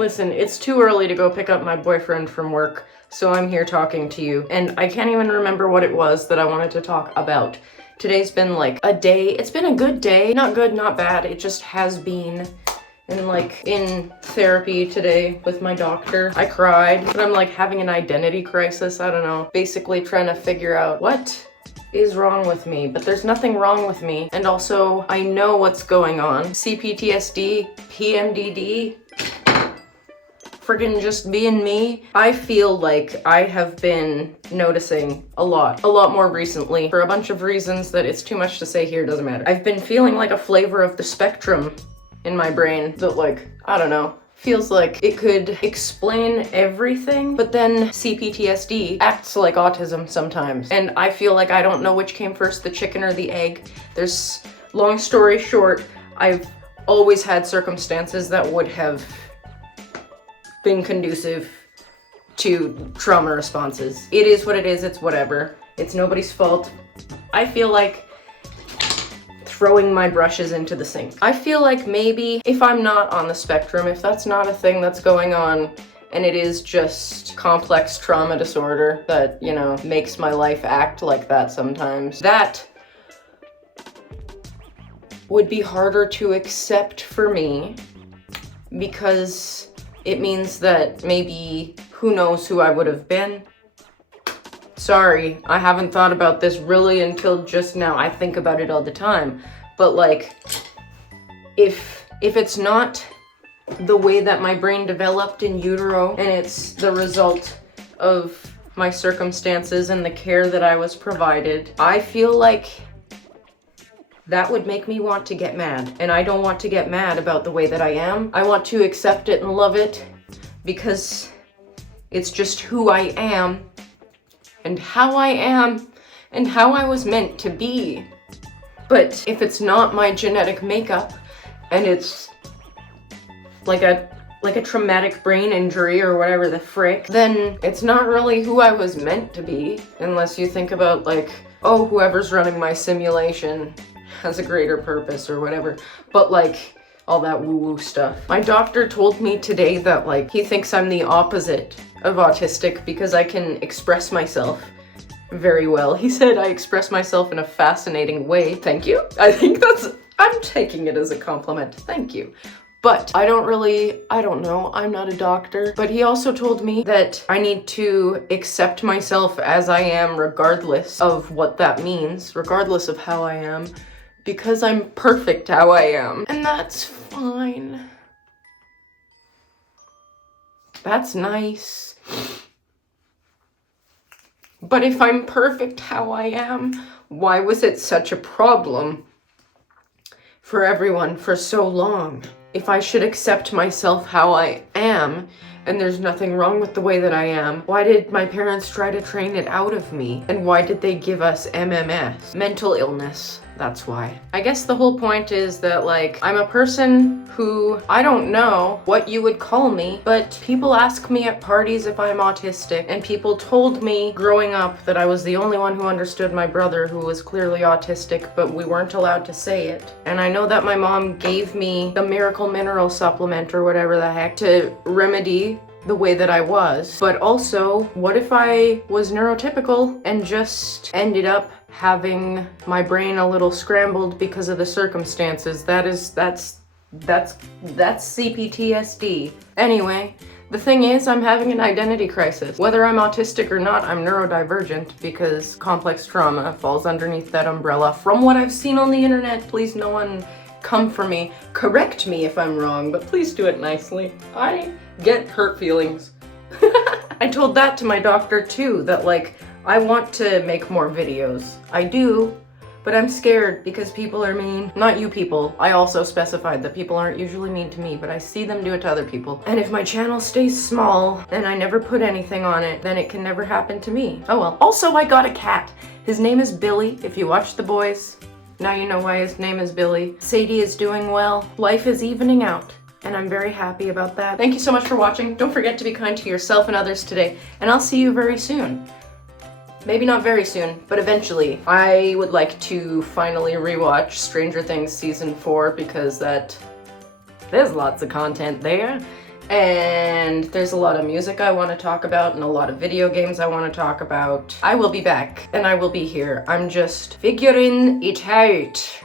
Listen, it's too early to go pick up my boyfriend from work, so I'm here talking to you, and I can't even remember what it was that I wanted to talk about. Today's been like a day. It's been a good day. Not good, not bad. It just has been. And like in therapy today with my doctor, I cried, but I'm like having an identity crisis. I don't know. Basically trying to figure out what is wrong with me, but there's nothing wrong with me. And also I know what's going on. CPTSD, PMDD, friggin' just being me. I feel like I have been noticing a lot more recently for a bunch of reasons that it's too much to say here, doesn't matter. I've been feeling like a flavor of the spectrum in my brain that, like, I don't know, feels like it could explain everything, but then CPTSD acts like autism sometimes. And I feel like I don't know which came first, the chicken or the egg. There's, long story short, I've always had circumstances that would have been conducive to trauma responses. It is what it is, it's whatever. It's nobody's fault. I feel like throwing my brushes into the sink. I feel like maybe if I'm not on the spectrum, if that's not a thing that's going on, and it is just complex trauma disorder that, you know, makes my life act like that sometimes, that would be harder to accept for me, because it means that maybe who knows who I would have been. Sorry, I haven't thought about this really until just now. I think about it all the time. But like, if it's not the way that my brain developed in utero, and it's the result of my circumstances and the care that I was provided, I feel like that would make me want to get mad. And I don't want to get mad about the way that I am. I want to accept it and love it, because it's just who I am, and how I am, and how I was meant to be. But if it's not my genetic makeup, and it's like a traumatic brain injury or whatever the frick, then it's not really who I was meant to be, unless you think about like, oh, whoever's running my simulation has a greater purpose or whatever. But like, all that woo-woo stuff. My doctor told me today that like, he thinks I'm the opposite of autistic because I can express myself very well. He said I express myself in a fascinating way. Thank you. I think I'm taking it as a compliment. Thank you. But I don't know, I'm not a doctor. But he also told me that I need to accept myself as I am, regardless of what that means, regardless of how I am, because I'm perfect how I am. And that's fine. That's nice. But if I'm perfect how I am, why was it such a problem for everyone for so long? If I should accept myself how I am, and there's nothing wrong with the way that I am, why did my parents try to train it out of me? And why did they give us MMS? Mental illness. That's why. I guess the whole point is that like, I'm a person who, I don't know what you would call me, but people ask me at parties if I'm autistic, and people told me growing up that I was the only one who understood my brother, who was clearly autistic, but we weren't allowed to say it. And I know that my mom gave me the miracle mineral supplement or whatever the heck to remedy the way that I was. But also, what if I was neurotypical and just ended up having my brain a little scrambled because of the circumstances? That's CPTSD. Anyway, the thing is, I'm having an identity crisis. Whether I'm autistic or not, I'm neurodivergent, because complex trauma falls underneath that umbrella. From what I've seen on the internet, please no one come for me. Correct me if I'm wrong, but please do it nicely. I get hurt feelings. I told that to my doctor too, that like, I want to make more videos. I do, but I'm scared because people are mean. Not you people. I also specified that people aren't usually mean to me, but I see them do it to other people. And if my channel stays small and I never put anything on it, then it can never happen to me. Oh well. Also, I got a cat. His name is Billy. If you watch The Boys, now you know why his name is Billy. Sadie is doing well. Life is evening out, and I'm very happy about that. Thank you so much for watching. Don't forget to be kind to yourself and others today, and I'll see you very soon. Maybe not very soon, but eventually. I would like to finally rewatch Stranger Things Season 4, because there's lots of content there. And there's a lot of music I want to talk about and a lot of video games I want to talk about. I will be back and I will be here. I'm just figuring it out.